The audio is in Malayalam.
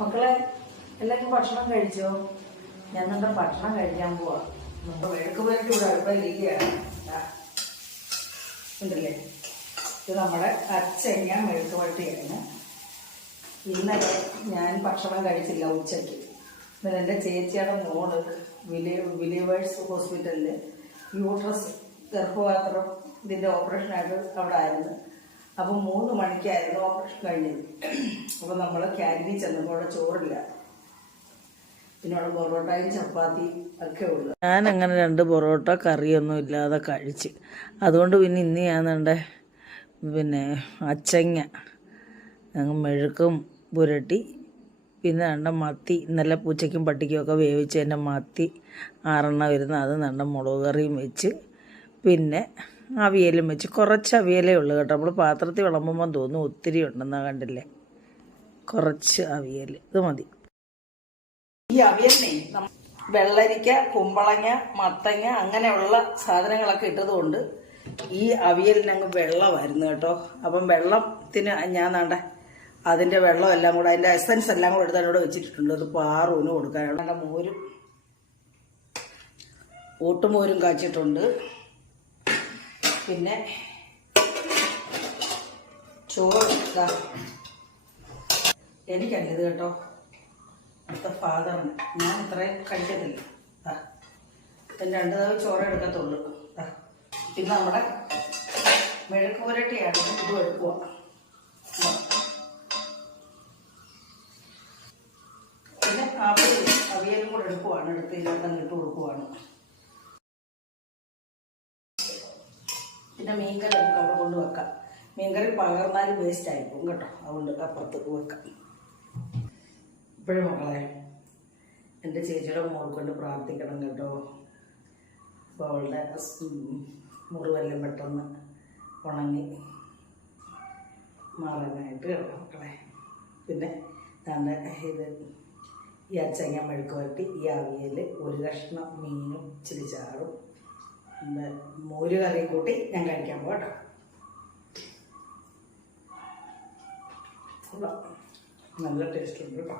മക്കളെ എല്ലാവരും ഭക്ഷണം കഴിച്ചോ? ഞാൻ നിന്റെ ഭക്ഷണം കഴിക്കാൻ പോവാ. നമ്മൾ വെഴുക്ക് പുരട്ടി ഇവിടെ അടുപ്പിലിരിക്കുകയാണ്. ഉണ്ടല്ലേ, ഇത് നമ്മുടെ അച്ചങ്ങ മെഴുക്ക് പുരട്ടിയാണ്. ഇന്നലെ ഞാൻ ഭക്ഷണം കഴിച്ചില്ല ഉച്ചയ്ക്ക്. ഇന്നലെ എൻ്റെ ചേച്ചിയുടെ മോള് ബിലീവേഴ്സ് ഹോസ്പിറ്റലിൽ യൂട്രസ് ഗർഭപാത്രം ഇതിൻ്റെ ഓപ്പറേഷനായിട്ട് അവിടെ ആയിരുന്നു. അപ്പം 3 മണിക്കായിരുന്നു ഓപ്പറേഷൻ കഴിഞ്ഞത്. അപ്പം നമ്മൾ ക്യാൻറ്റീനിൽ ചെന്നപ്പോൾ അവിടെ ചോറില്ല, പിന്നെ അവിടെ പൊറോട്ടയും ചപ്പാത്തി ഒക്കെ ഉള്ളു. ഞാൻ അങ്ങനെ 2 പൊറോട്ട കറിയൊന്നും ഇല്ലാതെ കഴിച്ച്. അതുകൊണ്ട് പിന്നെ ഇന്ന് ഞാൻ പിന്നെ അച്ചങ്ങ മെഴുക്കും പുരട്ടി, പിന്നെ മത്തി ഇന്നലെ പൂച്ചയ്ക്കും പട്ടിക്കും ഒക്കെ വേവിച്ച് എൻ്റെ മത്തി 6 വരുന്ന അത് മുളക് കറിയും വെച്ച്, പിന്നെ അവിയലും വെച്ച്. കുറച്ച് അവിയലേ ഉള്ളൂ കേട്ടോ. നമ്മൾ പാത്രത്തിൽ വിളമ്പുമ്പോൾ തോന്നും ഒത്തിരി ഉണ്ടെന്നാ, കണ്ടില്ലേ? കുറച്ച് അവിയൽ, ഇത് മതി. ഈ അവിയലിനെ വെള്ളരിക്ക, കുമ്പളങ്ങ, മത്തങ്ങ അങ്ങനെയുള്ള സാധനങ്ങളൊക്കെ ഇട്ടതുകൊണ്ട് ഈ അവിയലിനങ്ങ് വെള്ളമായിരുന്നു കേട്ടോ. അപ്പം വെള്ളത്തിന് ഞാൻ അതിൻ്റെ വെള്ളം എല്ലാം കൂടെ, അതിൻ്റെ എസൻസ് എല്ലാം കൂടെ എടുത്ത് അതിനോട് വെച്ചിട്ടുണ്ട്. അത് പാറുവിന് കൊടുക്കാനുള്ള മോരും ഓട്ടുമോരും കാച്ചിട്ടുണ്ട്. പിന്നെ ചോറ് എനിക്കല്ലത് കേട്ടോ, അടുത്ത ഫാദറിന്. ഞാൻ ഇത്രയും കഴിക്കത്തില്ല. പിന്നെ 2 തവണ ചോറ് എടുക്കത്തുള്ളൂ. പിന്നെ നമ്മുടെ മെഴുക്ക് പുരട്ടിയാണ്, ഇത് എടുക്കുക. പിന്നെ അവിയലും കൂടെ എടുക്കുവാണ്, എടുത്ത് ഇതിനകത്ത് ഇട്ട് കൊടുക്കുവാണ്. പിന്നെ മീൻകറി നമുക്ക് അവിടെ കൊണ്ട് വെക്കാം. മീൻകറി പകർന്നാലും വേസ്റ്റ് ആയിപ്പോകും കേട്ടോ, അതുകൊണ്ട് അപ്പുറത്ത് വെക്കാം. ഇപ്പോഴും മക്കളെ എൻ്റെ ചേച്ചിയുടെ മോൾ കൊണ്ട് പ്രാർത്ഥിക്കണം കേട്ടോ. അപ്പോൾ അവളുടെ മുറിവെല്ലാം പെട്ടെന്ന് ഉണങ്ങി മാറാനായിട്ട് കേട്ടോ മക്കളെ. പിന്നെ ഇത് ഈ അച്ചങ്ങ മെഴുക്ക് പുരട്ടി, ഈ അവിയൽ, 1 കഷ്ണം മീനും ഇച്ചിരി ചാറും, മോര് കറി കൂട്ടി ഞാൻ കഴിക്കാൻ പോകട്ടോ. നല്ല ടേസ്റ്റ് ഉണ്ട് കേട്ടോ.